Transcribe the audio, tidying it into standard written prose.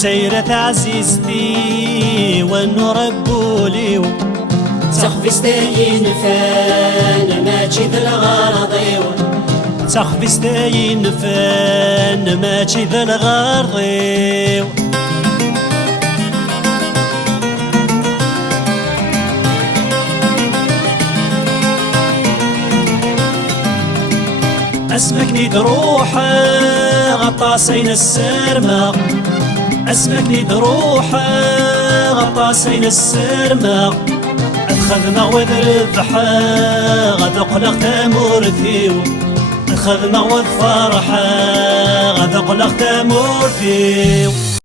تيرة عزيزتي ونربوليو تخفي ستاين فان ماشي ذا الغرضيو تخفي ستاين فان ماشي ذا الغرضيو اسمك نيد روحه غطاسين السرمة اسمك نيد روحه غطاسين السرمة الخدمة والربحة غدا قلق تمورثيو الخدمة والفرحة غدا قلق تمورثيو